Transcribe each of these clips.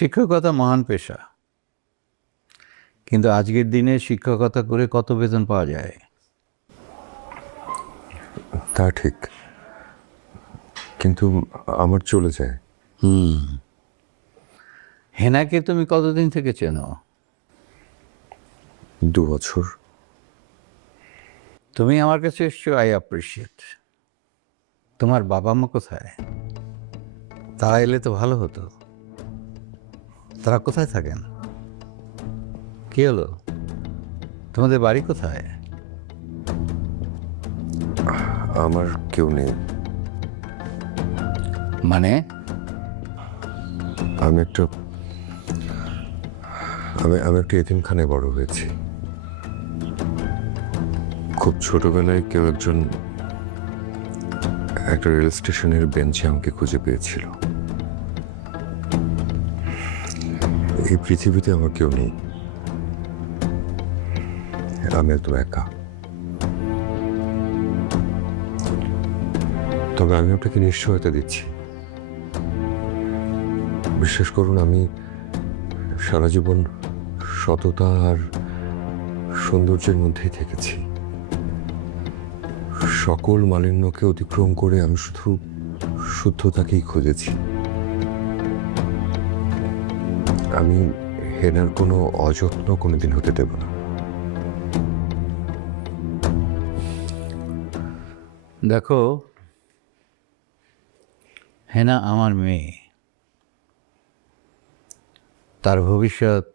শিক্ষকতা মহান পেশা। কিন্তু আজকের দিনে শিক্ষকতা করে কত বেতন পাওয়া যায়? তা ঠিক। কিন্তু আমার চলে যায়। হুম। হেনাকে তুমি কতদিন থেকে চেনো? দু বছর। তুমি আমার কাছে এসছো আই অ্যাপ্রিসিয়েট তোমার বাবা মা কোথায়? তারা এলে তো ভালো হতো। তারা কোথায় থাকেন? কি হলো? তোমাদের বাড়ি কোথায়? আমার কেউ নেই। মানে? আমি একটা আমি আমি একটা এতিমখানায় বড় হয়েছি। খুব ছোটবেলায় কেউ একজন একটা রেল স্টেশনের বেঞ্চে আমাকে খুঁজে পেয়েছিল। এই পৃথিবীতে আমার কেউ নেই। আমি তো একা। তবে আমি আপনাকে নিশ্চয়তা দিচ্ছি। বিশ্বাস করুন, আমি সারা জীবন সততা আর সৌন্দর্যের মধ্যেই থেকেছি। সকল মালিন্যকে অতিক্রম করে আমি শুধু শুদ্ধতাকেই খুঁজেছি। আমি হেনার কোনো অযত্ন কোনোদিন হতে দেব না। দেখো হেনা আমার মেয়ে। তার ভবিষ্যৎ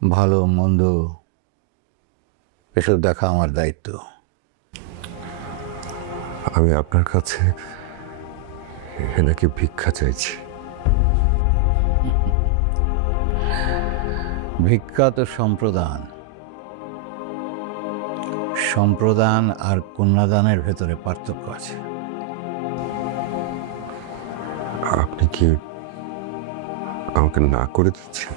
ভালো মন্দ এসব দেখা আমার দায়িত্ব। আমি আপনার কাছে হেনাকে ভিক্ষা চাইছি। ভিক্ষা তো সম্প্রদান। সম্প্রদান আর কন্যাদানের ভেতরে পার্থক্য আছে। আপনি কি আমাকে না করে দিচ্ছেন?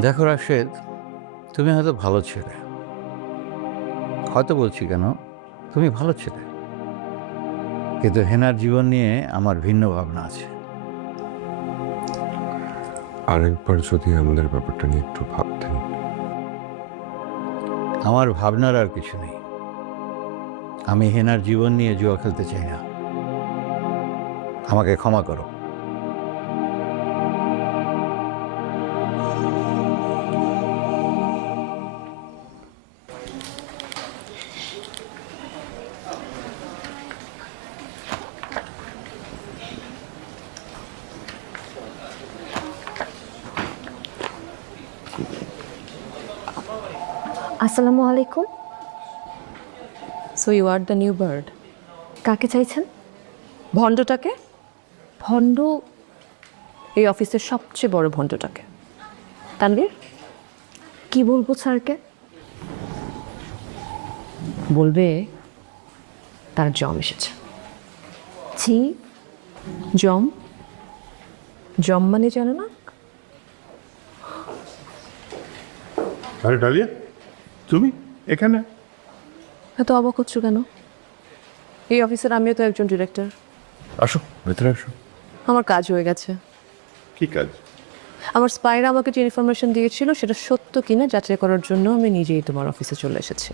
দেখো রাশেদ তুমি হয়তো ভালো ছেলে। হয়তো বলছি কেন তুমি ভালো ছেলে। কিন্তু হেনার জীবন নিয়ে আমার ভিন্ন ভাবনা আছে। আরেকবার যদি আমাদের ব্যাপারটা নিয়ে একটু ভাবতেন। আমার ভাবনার আর কিছু নেই। আমি হেনার জীবন নিয়ে জুয়া খেলতে চাই না। আমাকে ক্ষমা করো। আসসালামু আলাইকুম। So you are the new bird কাকে চাইছেন? ভণ্ডটাকে? ভণ্ড এই অফিসের সবচেয়ে বড় ভণ্ডটাকে। তানভীর? কি বলব স্যারকে? বলবে তার জম এসেছে। জি জম? জম মানে জানো না? আরে ডালিয়া? তুমি? এখানে? এত অবাক হচ্ছ কেন? এই অফিসের আমিও তো একজন ডিরেক্টর। আসো ভেতরে আসো। আমার কাজ হয়ে গেছে। কি কাজ? আমার স্পাইরা আমাকে যে ইনফরমেশন দিয়েছিল সেটা সত্য কিনা যাচাই করার জন্য আমি নিজেই তোমার অফিসে চলে এসেছি।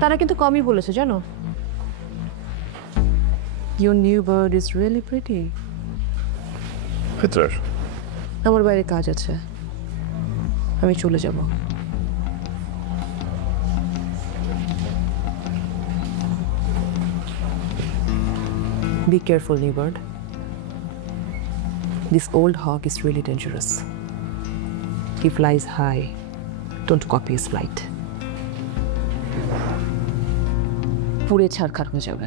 তারা কিন্তু কমই বলেছে জানো? Your new bird is really pretty ভেতরে আসো। আমার বাইরে কাজ আছে। আমি চলে যাব Be careful, Newbird. This old hawk is really dangerous. He flies high. Don't copy his flight. পুড়ে ছাড়খাড় হয়ে যাবে